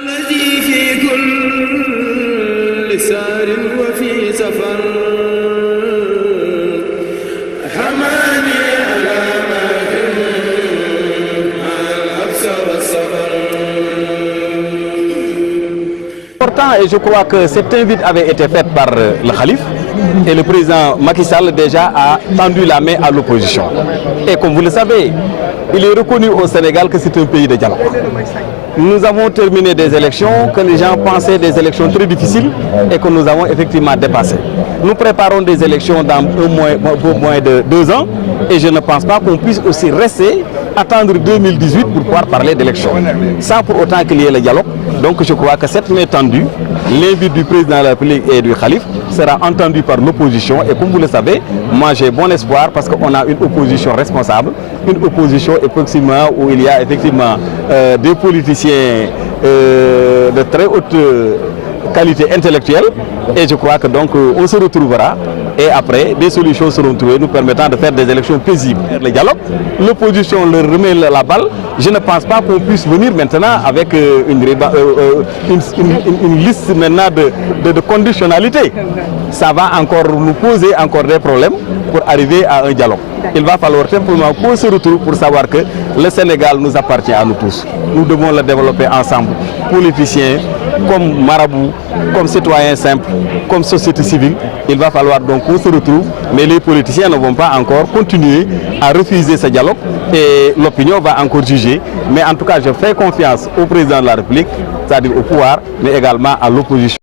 Et je crois que cette invite avait été faite par le Khalife et le président Macky Sall déjà a tendu la main à l'opposition. Et comme vous le savez, il est reconnu au Sénégal que c'est un pays de dialogue. Nous avons terminé des élections que les gens pensaient des élections très difficiles et que nous avons effectivement dépassées. Nous préparons des élections dans moins de 2 ans et je ne pense pas qu'on puisse aussi rester, attendre 2018 pour pouvoir parler d'élections, sans pour autant qu'il y ait le dialogue. Donc je crois que cette main tendue, l'invite du président de la République et du Khalife sera entendu par l'opposition. Et comme vous le savez, moi j'ai bon espoir parce qu'on a une opposition responsable, une opposition effectivement où il y a effectivement des politiciens de très haute qualité intellectuelle. Et je crois que donc on se retrouvera et après des solutions seront trouvées nous permettant de faire des élections paisibles. Le dialogue, l'opposition leur remet la balle. Je ne pense pas qu'on puisse venir maintenant avec une liste maintenant de conditionnalités. Ça va encore nous poser encore des problèmes pour arriver à un dialogue. Il va falloir simplement qu'on se retrouve pour savoir que le Sénégal nous appartient à nous tous. Nous devons le développer ensemble, politiciens, comme marabouts, comme citoyens simples, comme société civile. Il va falloir donc qu'on se retrouve, mais les politiciens ne vont pas encore continuer à refuser ce dialogue et l'opinion va encore juger. Mais en tout cas, je fais confiance au président de la République, c'est-à-dire au pouvoir, mais également à l'opposition.